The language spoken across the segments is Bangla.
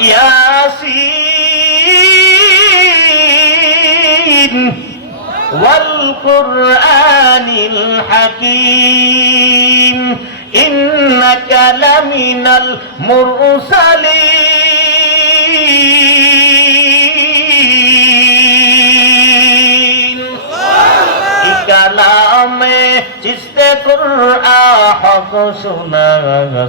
ياسين والقرآن الحكيم إنك لمن المرسلين کلام چست قرآن حق سنا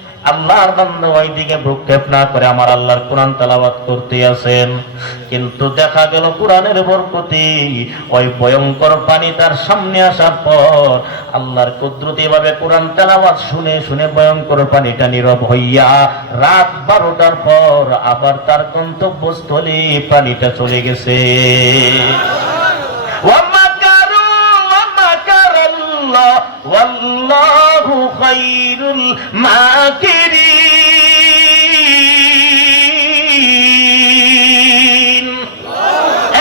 আল্লাহর বান্দা ওইদিকে ভ্রুক্ষেপ না করে আমার আল্লাহর কোরআন তেলাওয়াত করতে আছেন কিন্তু দেখা গেল কোরআনের বরকতি ওই ভয়ঙ্কর পানি তার সামনে আসার পর আল্লাহর কুদরতি ভাবে কোরআন তেলাওয়াত শুনে শুনে ভয়ঙ্কর পানিটা নীরব হইয়া রাত বারোটার পর আবার তার গন্তব্যস্থলে পানিটা চলে গেছে ومكروا ومكر الله والله খাইরুল মাকিরিন।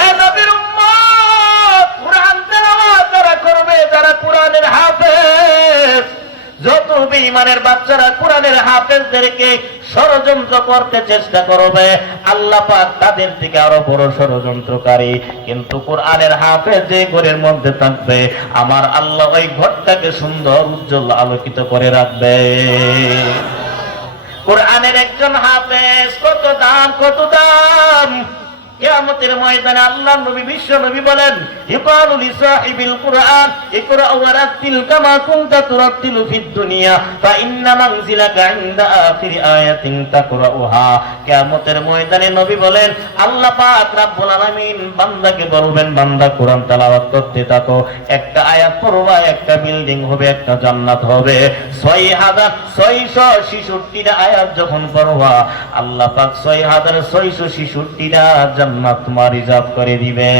এ নবীর উম্মত, কুরআন তেলাওয়াত যারা করবে, যারা কুরআনের হাফেজ, যত বেঈমানের বাচ্চারা কুরআনের হাফেজদেরকে ষড়যন্ত্র করতে চেষ্টা করবে আল্লাহ তাদের থেকে আরও বড় ষড়যন্ত্রকারী। কিন্তু কোরআনের হাফেজ যে ঘরের মধ্যে থাকবে, আমার আল্লাহ ওই ঘরটাকে সুন্দর উজ্জ্বল আলোকিত করে রাখবে। কোরআনের একজন হাফেজ কত দাম কত দাম। কিয়ামতের ময়দানে আল্লাহ নবী, বিশ্ব নবী বলেন, ইকালু লিসাহিবিল কুরআন, ইকরা ওয়ারাতিল কামা কুনতা তুরাতিলু ফিদ দুনিয়া, ফা ইন্না মানজিলাকা ইনদা আখির আয়াতিন তাকরাউহা। কিয়ামতের ময়দানে নবী বলেন, আল্লাহ পাক রব্বুল আলামিন বান্দাকে বলবেন, বান্দা কোরআন তেলাওয়াত করতে থাকো। একটা আয়াত পড়বা, একটা বিল্ডিং হবে, একটা জান্নাত হবে। ছয় হাজার ছয়শো ছেষট্টিটা আয়াত যখন পড়বা, আল্লাহ পাক ছয় হাজার ছয়শো ছেষট্টিটা জান্নাত তোমার রিজার্ভ করে দিবে।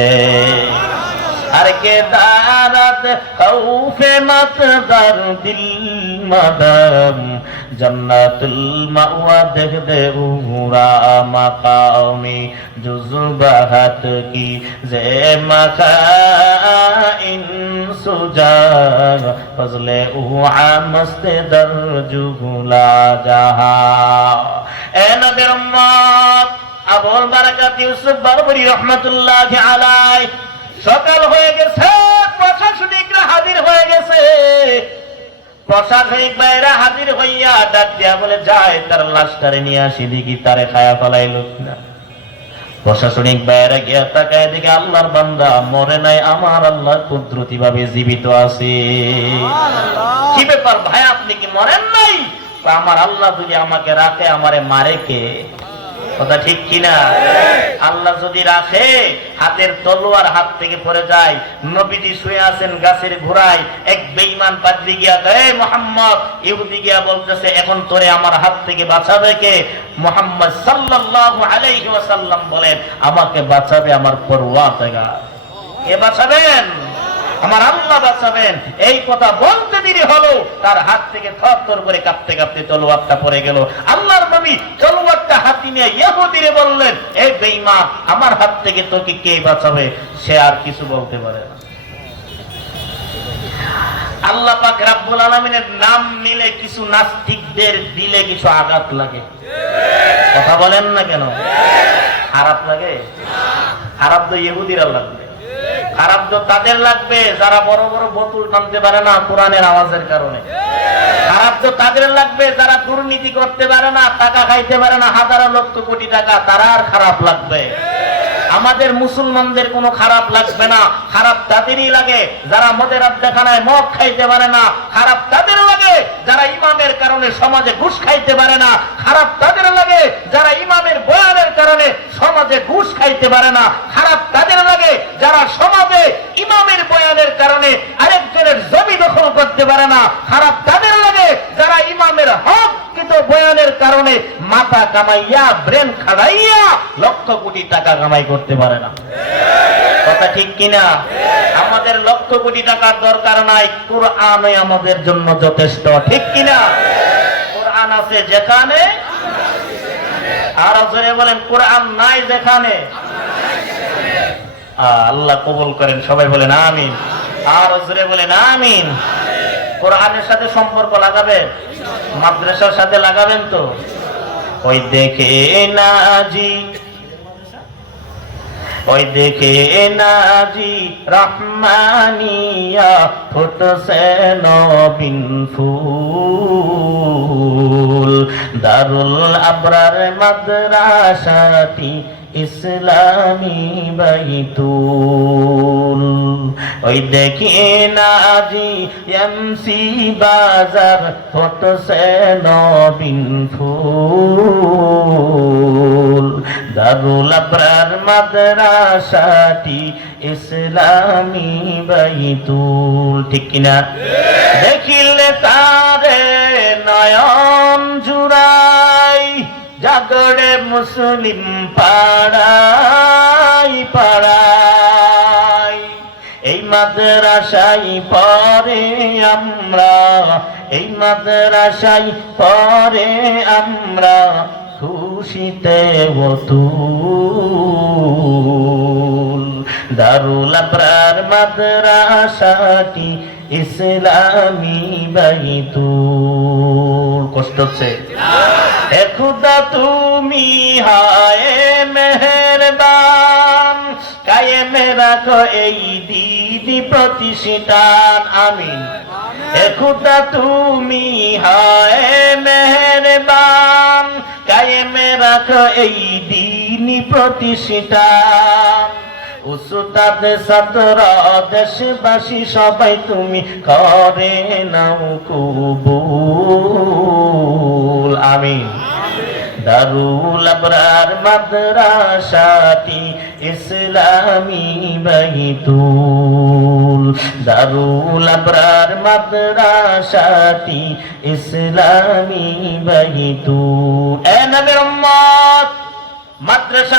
আর কে দারাত খৌফে মত দর দিল মদম, জন্নাতুল মাওয়া দেখ দে উরা মাকামি জুজুবাহাত কি জে মাখা ইন সুজা, ফজলে উহা মস্তে দর জুগুলা জাহা। এ নবীর আবুল বারাকাত ইউসুফ বারবরি রহমাতুল্লাহ আলাই সকাল হয়ে গেছে প্রশাসনিকরা হাজির হয়ে গেছে। প্রশাসনিক ভাইরা হাজির হইয়া ডাক দিয়া বলে যায় তার লাশটারে নিয়ে আসি দেখি তারে খায়া ফেলাইল না প্রশাসনিক ভাইয়েরা গিয়া তাকায় দিকে আল্লাহর বান্দা মরে নাই আমার আল্লাহ কুদরতি ভাবে জীবিত আছে। কি ব্যাপার ভাই আপনি কি মরেন নাই? আমার আল্লাহ যদি আমাকে রাখে আমারে মারে কে? কথা ঠিক কিনা? আল্লাহ যদি রাখে, হাতের তলোয়ার হাত থেকে পড়ে যায়, নবীজি শুয়ে আছেন গাছের ঘোড়ায় এক বেঈমান পাদ্রি গিয়া হে মোহাম্মদ! ইহুদি গিয়া বলতেছে, এখন তোরে আমার হাত থেকে বাঁচাবে কে? মোহাম্মদ সাল্লাল্লাহু আলাইহি ওয়াসাল্লাম বলেন, আমাকে বাঁচাবে আমার পরওয়ারদিগার কে বাঁচাবেন? আমার আল্লাহ বাঁচাবেন। এই কথা বলতে দেরি হলো, তার হাত থেকে থর করে কাঁপতে কাঁপতে তলোয়ারটা পড়ে গেল। আল্লাহর নবী তলোয়ারটা হাতি নিয়ে ইহুদিরে বললেন এই বেঈমান, আমার হাত থেকে তোকে কে বাঁচাবে? সে আর কিছু বলতে পারে না। আল্লাহ পাক রাব্বুল আলামিনের নাম নিলে কিছু নাস্তিকদের দিলে কিছু আঘাত লাগে। কথা বলেন না কেন? খারাপ লাগে? খারাপ তো ইহুদিরা লাগবে। খারাপ তো তাদের লাগবে, যারা বড় বড় বোতল টানতে পারে না কোরআনের আওয়াজের কারণে। খারাপ তো তাদের লাগবে, যারা দুর্নীতি করতে পারে না, টাকা খাইতে পারে না, হাজারো লক্ষ কোটি টাকা, তারা আর খারাপ লাগবে। আমাদের মুসলমানদের কোনো খারাপ লাগবে না, খারাপ তাদেরই লাগে, যারা মদের আড্ডাখানায় মদ খাইতে পারে না, খারাপ তাদের লাগে, যারা ইমামের কারণে সমাজে ঘুষ খাইতে পারে না, খারাপ তাদের লাগে, যারা ইমামের বয়ানের কারণে সমাজে ঘুষ খাইতে পারে না, খারাপ তাদের লাগে, যারা সমাজে ইমামের বয়ানের কারণে আরেকজনের জমি দখল করতে পারে না, খারাপ তাদের লাগে, যারা ইমামের হক প্রমাণিত বয়ানের কারণে মাথা কামাইয়া, ব্রেন খাড়াইয়া লক্ষ কোটি টাকা কামাই করতে পারে না। কথা ঠিক কিনা? আমাদের লক্ষ কোটি টাকার দরকার নাই। কোরআনই আমাদের জন্য যথেষ্ট। ঠিক কিনা? কোরআন আছে যেখানে? আর বলেন, কোরআন নাই যেখানে? আল্লাহ কবুল করেন, সবাই বলেন আমিন। আর জোরে বলেন আমিন। কোরআনের সাথে সম্পর্ক লাগাবে? মাদ্রাসার সাথে লাগাবেন তো? ওই দেখে নাজি ওই দেখে নাজি রহমানিয়া ফুটছে নবীন ফুল। দারুল আবরার মাদ্রাসাটি ইসলামী বাইতুল। ওই দেখি নাজি এমসি বাজার ফুটছে নবীন ফুল। দারুল আবরার মাদ্রাসাটি ইসলামী বাইতুল ঠিক কিনা দেখিলে তারে নয়ন জুড়াই জাগরে মুসলিম পাড়াই পাড়াই এই মাদ্রাসাই পরে আমরা, এই মাদ্রাসাই পরে আমরা। খুশিতে তুল। দারুল আবরার মাদ্রাসাটি ইসলামী বাইতুল। কষ্ট হচ্ছে। খুদা, তুমি হায় মেহেরবান, কায়েমে রাখো এই দিদি প্রতিষ্ঠান। আমি খুদা, তুমি হায় মেহেরবান রাখো এই দিনী প্রতিষ্ঠান উসুতাদ সদর দেশবাসী, সবাই তুমি করে নাও কবুল। আমিন। দারুল আবরার মাদ্রাসাটি ইসলামী বাইতুল। দারুল আবরার মাদ্রাসাটি ইসলামী বাইতুল। এ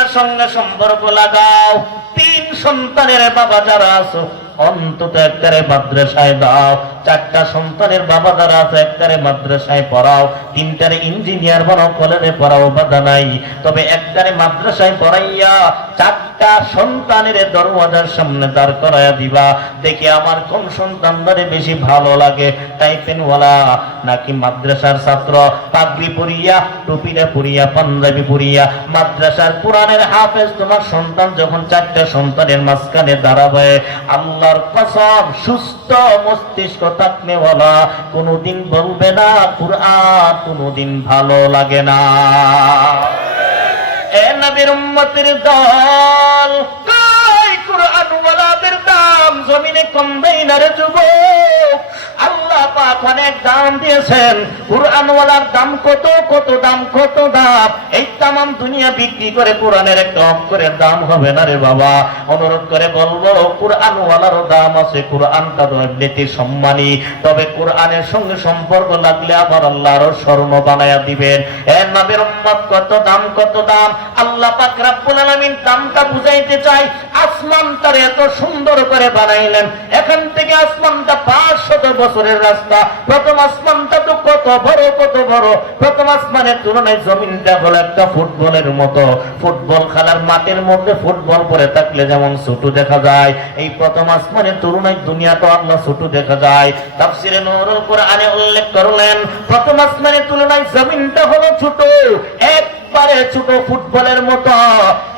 মাদ্রাসার সঙ্গে সম্পর্ক লাগাও। তিন সন্তানের বাবা যারা আছো অন্তত একটারে মাদ্রাসায় দাও। চারটা সন্তানের বাবা দ্বারা আছে, একটারে মাদ্রাসায় পড়াও, তিনটারে ইঞ্জিনিয়ার বানাও কলেজে পড়াও, বাধা নাই। তবে একটারে মাদ্রাসায় পড়াইয়া চারটা সন্তানের দরওয়াজার সামনে দাঁড় করাইয়া দিবা। দেখি আমার কোন সন্তানদারে বেশি ভালো লাগে? টাইপেনওয়ালা, নাকি মাদ্রাসার ছাত্র? পাগড়ি পরিয়া, টুপিটা পরিয়া, পাঞ্জাবি পরিয়া। মাদ্রাসার কোরআনের হাফেজ, তোমার সন্তান যখন চারটা সন্তানের মাঝখানে দাঁড়াবে, আল্লাহর কসম, সুস্থ মস্তিষ্ক থাকনেওয়ালা কোনোদিন বলবে না, কোরআন কোনোদিন ভালো লাগে না। এ নবীর উম্মতের দল, কই কুরআন ওয়ালাদের দাম? জমিনে কমবেই না রে যুবক। আল্লাহ পাক অনেক দাম দিয়েছেন। কুরআন ওয়ালার দাম কত কত দাম কত দাম? এই তামাম দুনিয়া বিক্রি করে কোরআনের একটা অক্ষরের দাম হবে না রে বাবা। অনুরোধ করে বলব কোরআন ওয়ালারও দাম আছে কোরআনটা এমনিতে সম্মানী। তবে কোরআনের সঙ্গে সম্পর্ক লাগলে আবার আল্লাহ আরও স্বর্ণ বানায়া দিবেন। এর নামের কত দাম কত দাম? আল্লাহ পাক রাব্বুল আলামিন দামটা বুঝাইতে চাই। আসমানটারে এত সুন্দর করে বানাইলেন। এখান থেকে আসমানটা পাঁচশত বছরের রাস্তা। প্রথম আসমানটা তো কত বড় কত বড়। প্রথম আসমানের তুলনায় জমিনটা হলো একটা ফুটবলের মতো। ফুটবল খেলার মাঠের মধ্যে ফুটবল পরে থাকলে যেমন ছোট দেখা যায়। এই প্রথম আসমানের তুলনায় দুনিয়াটা আল্লাহ ছোট দেখা যায়। তাফসিরে নুরুল কোরআনে উল্লেখ করলেন, প্রথম আসমানের তুলনায় জমিনটা হলো ছোট। একবারে ছোট ফুটবলের মতো।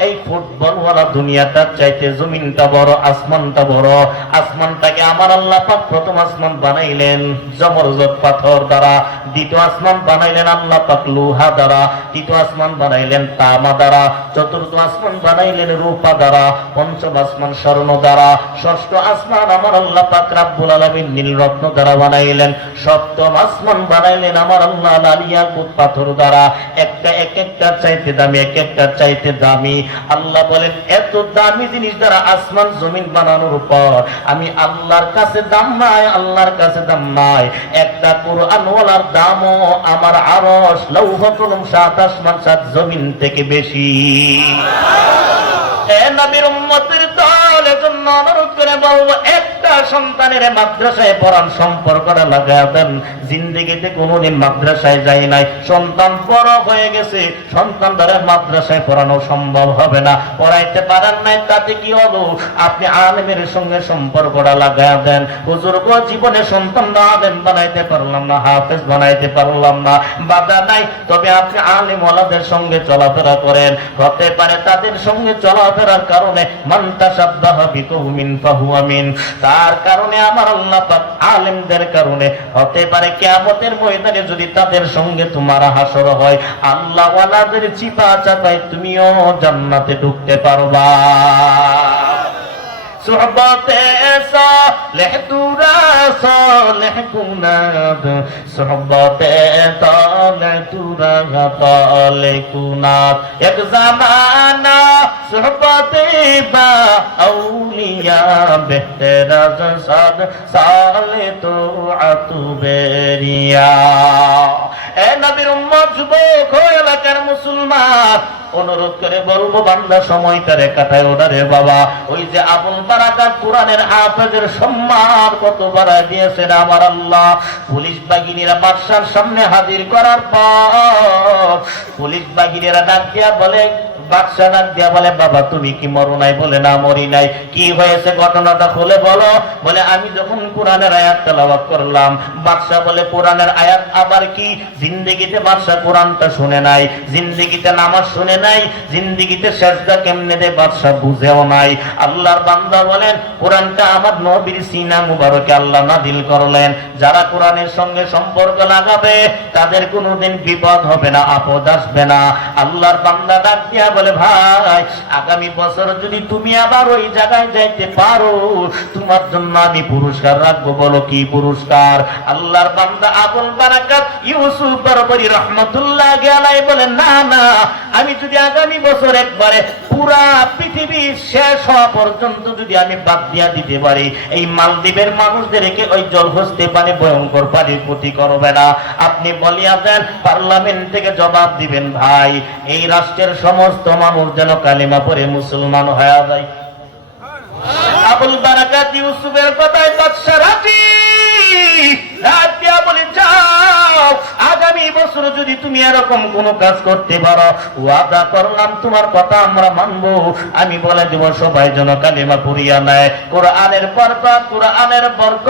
এই ফুটবল ওয়ালা দুনিয়াটার চাইতে জমিনটা বড়, আসমানটা বড়। আসমানটাকে আমার আল্লাহ পাক প্রথম আসমান বানাইলেন জবরজত পাথর দ্বারা। দ্বিতীয় আসমান বানাইলেন আল্লাহ পাক লোহা দ্বারা। তৃতীয় আসমান বানাইলেন তামা দ্বারা। চতুর্থ আসমান বানাইলেন রূপা দ্বারা। পঞ্চম আসমান স্বর্ণ দ্বারা। ষষ্ঠ আসমান আমার আল্লাহ পাক রাব্বুল আলামিন নীল রত্ন দ্বারা বানাইলেন। সপ্তম আসমান বানাইলেন আমার আল্লাহ লালিয়া পাথর দ্বারা। একটা এক একটা একটার চাইতে দামি, এক একটার চাইতে দামি। আল্লাহ বলেন, এত দামি জিনিস দ্বারা আসমান, জমিন বানানোর পর আমি আল্লাহর কাছে দাম নাই, আল্লাহর কাছে দাম নাই। একটা কোরআন ওয়ালার দামও আমার আরশ লৌহ কলম সাত, আসমান সাত, জমিন থেকে বেশি। এ নবীর উম্মতের দল এজন্য অনুরোধ করে বলব একটা সন্তানের মাদ্রাসায় পড়ার সম্পর্কটা লাগায় দেন। জিন্দিগিতে কোনোদিন মাদ্রাসায় যায় নাই। সন্তান বড় হয়ে গেছে সন্তান দ্বারা মাদ্রাসায় পড়ানো সম্ভব হবে না। পড়াইতে পারেন নাই, তাতে কি হলো? আপনি আলেমের সঙ্গে সম্পর্কটা লাগায় দেন। হুজুর গো, জীবনে সন্তান আলেম বানাইতে পারলাম না, হাফেজ বানাইতে পারলাম না। বাধা নাই, তবে আপনি আলেম ওয়ালাদের সঙ্গে চলাফেরা করেন। হতে পারে তাদের সঙ্গে চলাফেরার কারণে মানতা সাব্বাহ বিকৌমিন ফাহুয়া মিন। তার কারণে, আমার আল্লাহ পাক আলেমদের কারণে। হতে পারে কিয়ামতের ময়দানে যদি তাদের সঙ্গে তোমার হাসর হয়, আল্লাহওয়ালাদের চিপা চাপায় তুমিও জান্নাতে ঢুকতে পারবা। সোহবতে সালেহ তুরা সালেহ কুনাব সোহবতে তালে তুরা তালে কুনাব এক জামানা সোহবতে বা আউলিয়া বেহরাজ সাদ সালে তো আতুবেরিয়া এ নবীর উম্মত যুবক হয়ে মুসলমান অনুরোধ করে বলব, বান্দা সময় তারে কাটায় ওনারে বাবা। ওই যে আবুল বারাকাত কোরআনের হাফেজের সম্মান কত বাড়ায় দিয়েছেন আমার আল্লাহ। পুলিশ বাহিনীরা বাদশার সামনে হাজির করার পর পুলিশ বাহিনীরা ডাকিয়া বলে বাদশা ডাক দিয়া বলে, বাবা, তুমি কি মরো নাই? বলে, না, মরি নাই। কি হয়েছে ঘটনাটা? খুলে বলো। বলে, আমি যখন কোরআনের আয়াত করলাম বলে, কোরআনের আয়াত আবার কি? কোরআনটা শুনে নাই। নামাজ শুনে নাই? সেজদা কেমনে বুঝেও নাই। আল্লাহর বান্দা বলেন, কোরআনটা আমার নবীর সিনা মুবারকে আল্লাহ নাদিল করলেন। যারা কোরআনের সঙ্গে সম্পর্ক লাগাবে, তাদের কোনোদিন বিপদ হবে না, আপদ আসবে না। আল্লাহর বান্দা ডাক দিয়া বলে, ভাই, আগামী বছর যদি তুমি আবার ওই জায়গায় যাইতে পারো, তোমার জন্য আমি পুরস্কার রাখব। বলো, কি পুরস্কার? আল্লাহর বান্দা আবুল বারাকাত ইউসুফ বরবরি রহমতুল্লাহ গেলাই বলে, না না, আমি যদি আগামী বছর একবারে পুরা পৃথিবী শেষ হওয়া পর্যন্ত যদি আমি বাদ দিয়া দিতে পারি, এই মালদ্বীপের মানুষদেরকে ওই জল হস্তে পানি ভয়ঙ্কর পানির ক্ষতি করবে না। আপনি বলিয়া দেন পার্লামেন্ট থেকে জবাব দিবেন, ভাই। এই রাষ্ট্রের সমস্ত মানুষ যেন কালিমা পরে মুসলমান হয়ে যায়। আবুল বারাকাত ইউসুফের কথায় বাদশা রাজি রাত দিয়া বলে যাও আগামী বছর যদি তুমি এরকম কোন কাজ করতে পারো, ওয়াদা করলাম, তোমার কথা আমরা মানবো। আমি বলে দেব, সবাই যেন কালিমা পড়িয়া নেয়। কোরআনের বরকত কোরআনের বরকত।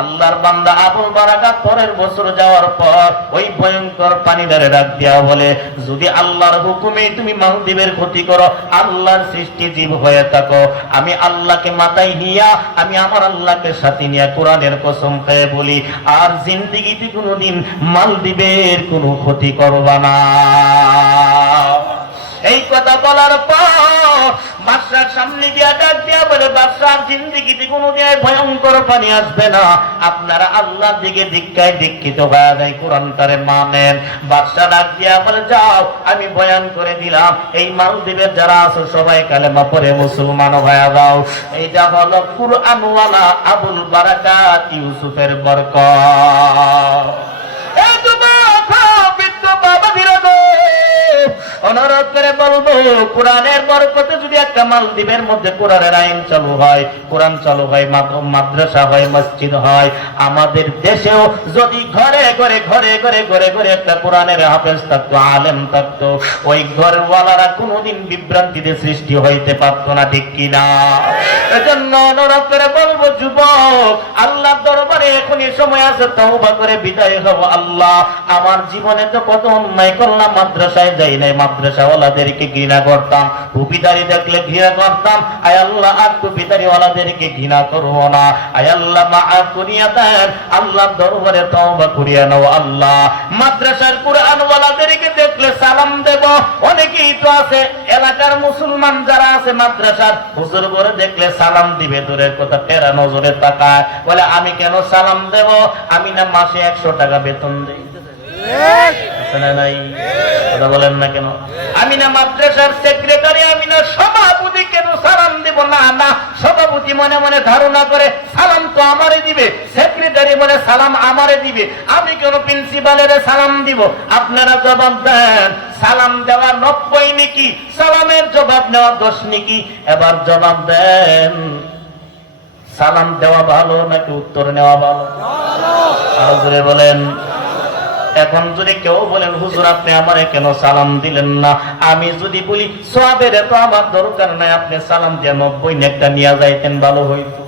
আল্লাহর বান্দা আবুল বারাকাত পরের বছর যাওয়ার পর ওই ভয়ঙ্কর পানি ধরে ডাক দিয়া বলে, যদি আল্লাহর হুকুমে তুমি মালদ্বীপের ক্ষতি করো, আল্লাহর সৃষ্টি জীব হয়ে থাকো। আমি আল্লাহকে মাথায় নিয়া, আমি আমার আল্লাহকে সাথে নিয়ে কোরআনের কসম খেয়ে বলি, আর জিন্দিগিতে কোনোদিন মালদ্বীপের কোনো ক্ষতি করবা না। এই কথা বলার পর বাদশার সামনে গিয়া ডাক দিয়া বলে বাদশার জিন্দিগিতে কোনো দিন ভয়ঙ্কর পানি আসবে না। আপনারা আল্লাহর দিকে দীক্ষায় দীক্ষিত হয়ে যায় কোরআনটারে মানেন। বাদশা ডাক দিয়া বলে, যাও, আমি বয়ান করে দিলাম। এই মালদ্বীপের যারা আছে, সবাই কালেমা পরে মুসলমান হয়ে যাও। এইটা হলো কুরআনওয়ালা আবুল বারাকাত ইউসুফের বরকত। অনুরোধ করে বলব, কোরআনের বরকতে যদি একটা মালদ্বীপের মধ্যে কোরআনের আইন চালু হয়, কোরআন চালু হয়, মাদ- মাদ্রাসা হয়, মসজিদ হয়, আমাদের দেশেও যদি ঘরে ঘরে ঘরে ঘরে ঘরে ঘরে একটা কোরআনের হাফেজ থাকতো, আলেম থাকতো, ওই ঘরওয়ালারা কোনোদিন বিভ্রান্তিতে সৃষ্টি হইতে পারতো না, ঠিক কিনা এজন্য অনুরোধ করে বলব, যুবক আল্লাহ দরবারে এখনই সময় আছে, তওবা করে বিদায় হব আল্লাহ, আমার জীবনে তো কত অন্যায় করলাম, মাদ্রাসায় যাই নাই মাদ্রাসাওয়ালাদেরকে ঘৃণা করতাম টুপিদারি দেখলে ঘৃণা করতাম। আয় আল্লাহ, আর টুপিদারি ওয়ালাদেরকে ঘৃণা না। আয় আল্লাহ মাফ করিয়া দেন আল্লাহ দরবারে তওবা করিয়া নাও আল্লাহ। মাদ্রাসার দেখলে সালাম দেব। অনেকেই তো আছে, এলাকার মুসলমান যারা আছে মাদ্রাসার হুজুর করে দেখলে সালাম দিবে, দূরের কথা টেরা নজরে তাকায়। বলে, আমি কেন সালাম দেব? আমি না মাসে একশো টাকা বেতন দিই। আছে না নাই। কথা বলেন না কেন? আমি না মাদ্রাসার সেক্রেটারি আমি না সভাপতি কেন সালাম দেব। না না, সভাপতি মনে মনে ধারণা করে সালাম তো আমারে দিবে। সেক্রেটারি বলে সালাম আমারে দিবে। আমি কেন প্রিন্সিপালের সালাম দিব। আপনারা জবাব দেন। সালাম দেওয়া নব্বই নাকি, সালামের জবাব নেওয়া দোষ নাকি। এবার জবাব দেন, সালাম দেওয়া ভালো নাকি উত্তর নেওয়া ভালো? বলেন। এখন যদি কেউ বলেন, হুজুর, আপনি আমারে কেন সালাম দিলেন না? আমি যদি বলি সবের তো আমার দরকার নাই, আপনি সালাম দিয়ে নব্বই নেকটা নিয়ে যাইতেন, ভালো হইতো।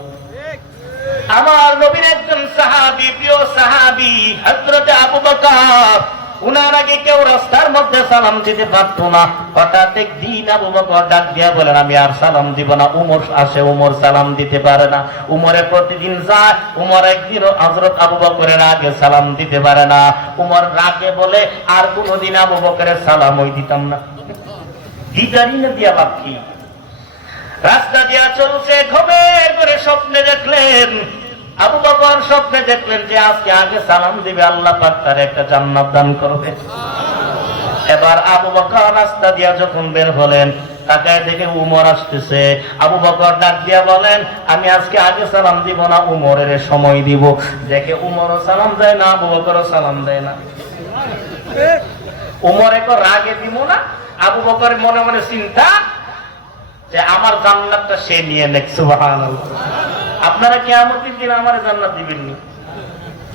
আমার নবীর একজন সাহাবি, প্রিয় সাহাবি হজরতে আবু বকর উনার আগে কেউ রাস্তার মধ্যে সালাম দিতে পারতো না। হঠাৎ একদিন আবু বকর ডাক দিয়া বলেন, আমি আর সালাম দিব না। উমর আসে, উমর সালাম দিতে পারে না। উমরে প্রতিদিন যায়, উমর একদিন হযরত আবু বকরের আগে সালাম দিতে পারে না। উমর রাগে বলে, আর কোনোদিন আবু বকরের সালাম ওই দিতাম না। দিদারি না দিয়া লাভ রাস্তা দিয়া চলছে, ঘুমের করে স্বপ্নে দেখলেন আবু বকর স্বপ্নে দেখলেন যে আজকে আগে সালাম দিবে, আল্লাহ তার একটা জান্নাত দান করবে। এবার আবু বকর রাস্তা দিয়া যখন বের হলেন, তাকায় দেখে উমর আসতেছে। আবু বকর ডাক দিয়া বলেন, আমি আজকে আগে সালাম দিব না, উমরের সময় দিব। দেখে উমরও সালাম দেয় না, আবু বকরও সালাম দেয় না। উমর এক রাগে দিব না, আবু বকর মনে মনে চিন্তা যে আমার জান্নাতটা সে নিয়ে নেক, সুবহানাল্লাহ। আপনারা কিয়ামতের দিন আমার জান্নাত দিবেননি।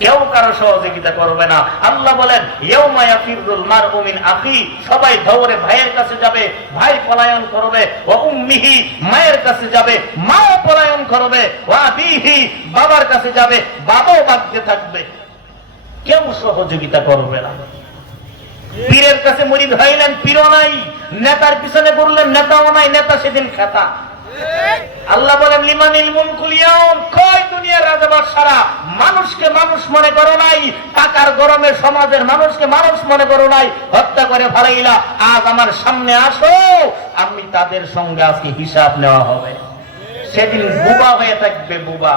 কেউ কারও সহযোগিতা করবে না। আল্লাহ বলেন আখি সবাই দৌড়ে ভাইয়ের কাছে যাবে, ভাই পলায়ন করবে, ওয়া উম্মিহি মায়ের কাছে যাবে মাও পলায়ন করবে বাবার কাছে যাবে, বাবাও বাদতে থাকবে। কেউ সহযোগিতা করবে না। পীরের কাছে মরিদ হইলেন পীরও নাই, নেতার পিছনে পড়লেন নেতাও নাই, নেতা সেদিন খেতা। আল্লাহ বলেন, লিমানিল মুলকুল ইয়াউম কয় দুনিয়ার রাজা বাদশারা? মানুষকে মানুষ মনে করো নাই, টাকার গরমে সমাজের মানুষকে মানুষ মনে করো নাই, হত্যা করে ফেলাইলা, আজ আমার সামনে আসো, আমি তাদের সঙ্গে আজকে হিসাব নেওয়া হবে। সেদিন বুবা হয়ে থাকবে বুবা।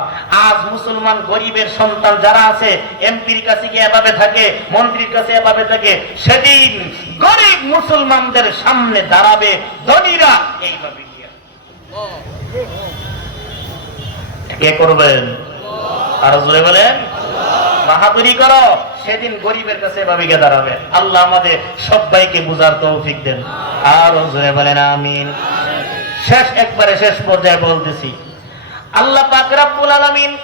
আজ মুসলমান গরিবের সন্তান যারা আছে, এমপির কাছে গিয়ে এভাবে থাকে, মন্ত্রীর কাছে এভাবে থাকে, সেদিন গরিব মুসলমানদের সামনে দাঁড়াবে, ধনীরা এইভাবে কে করবেন? আর জোরে বলেন। বাহাদুরি করো। সেদিন গরিবের কাছে গিয়ে দাঁড়াবে। আল্লাহ আমাদের সবাইকে বুঝার তৌফিক দেন। আর জোরে বলেন, আমিন। শেষ, একবারে শেষ পর্যায়ে বলতেছি। আল্লাহ পাক রাব্বুল আলামিন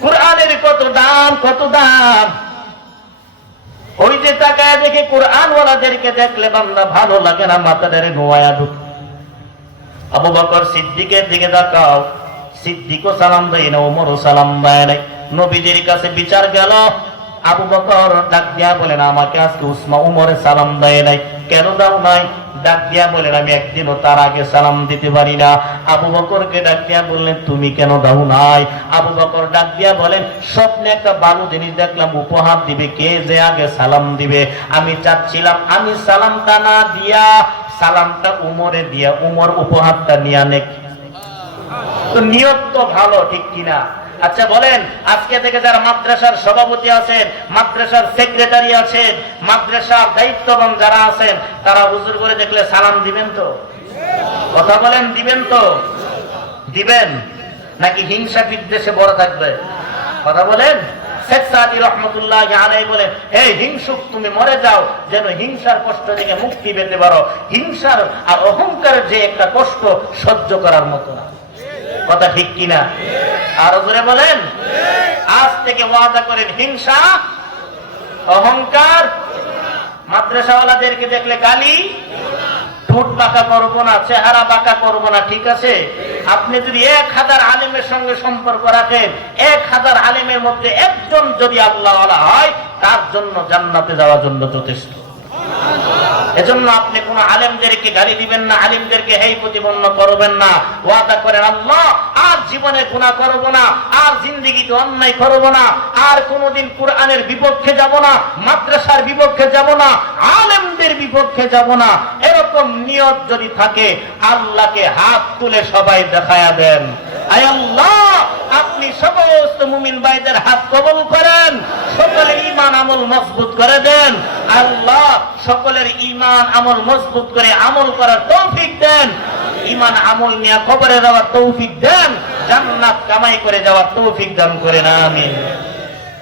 কোরআনের কত দাম কত দাম। ওই যে তাকায় দেখে কোরআন ওয়ালাদেরকে দেখলে বান্দা ভালো লাগে না মাথাদের নোয়া ঢুক আবু বকর সিদ্দিকের দিকে তাকাও। সিদ্দিকও সালাম দেয় না, ওমরও সালাম দেয় নাই নবীজির কাছে বিচার গেল। আবু বকর ডাক দিয়া বলেন, আমাকে আজকে উসমা উমরে সালাম দেয় নাই। কেন দাও নাই? ডাক দিয়া বলেন, আমি একদিনও তার আগে সালাম দিতে পারি না। আবু বকরকে ডাক বললেন, তুমি কেন দাও নাই? আবু বকর ডাক দিয়া বলেন, স্বপ্নে একটা ভালো জিনিস দেখলাম, উপহার দিবে, কে যে আগে সালাম দিবে? আমি চাচ্ছিলাম, আমি সালামটা না দিয়া, সালামটা উমরে দিয়া, উমর উপহারটা নিয়ে আনে। তো নিয়ত তো ভালো, ঠিক কিনা? আচ্ছা বলেন, আজকে থেকে যারা মাদ্রাসার সভাপতি আছেন, মাদ্রাসার সেক্রেটারি আছেন, মাদ্রাসার দায়িত্ববান যারা আছেন, তারা হুজুর করে দেখলে সালাম দিবেন তো? কথা বলেন, দিবেন তো? দিবেন? নাকি হিংসা বিদ্বেষে বড় থাকবে? কথা বলেন? শেখ সাদি রহমতুল্লাহ আলাই বলেন, এই হিংসুক, তুমি মরে যাও, যেন হিংসার কষ্ট থেকে মুক্তি পেতে পারো। হিংসার আর অহংকারের যে একটা কষ্ট সহ্য করার মতো না। কথা ঠিক কিনা? আর জোরে বলেন। আজ থেকে ওয়াদা করেন, হিংসা, অহংকার, মাদ্রাসাওয়ালাদেরকে দেখলে গালি, ঠোঁট বাঁকা করব না, চেহারা বাঁকা করব না, ঠিক আছে? আপনি যদি এক হাজার আলিমের সঙ্গে সম্পর্ক রাখেন, এক হাজার আলিমের মধ্যে একজন যদি আল্লাহ হয়, তার জন্য জান্নাতে যাওয়ার জন্য যথেষ্ট। এজন্য আপনি কোন আলেমদেরকে গালি দিবেন না, আলিমদেরকে হেই প্রতিপন্ন করবেন না, ওয়াদা করেন, আল্লাহ, আর জীবনে গুণা করব না, আর জিন্দিগিতে অন্যায় করব না, আর কোনোদিন কোরআনের বিপক্ষে যাব না, মাদ্রাসার বিপক্ষে যাব না, আলেমদের বিপক্ষে যাব না। এরকম নিয়ত যদি থাকে, আল্লাহকে হাত তুলে সবাই দেখায়া দেন। আয় আল্লাহ আপনি সমস্ত মুমিন ভাইদের হাত কবল করেন, সকলের ইমান আমল মজবুত করে দেন, আল্লাহ সকলের ইমান আমল মজবুত করে আমল করার তৌফিক দেন ইমান আমল নিয়ে কবরে যাওয়ার তৌফিক দেন, জান্নাত কামাই করে যাওয়ার তৌফিক দান করেন, আমিন।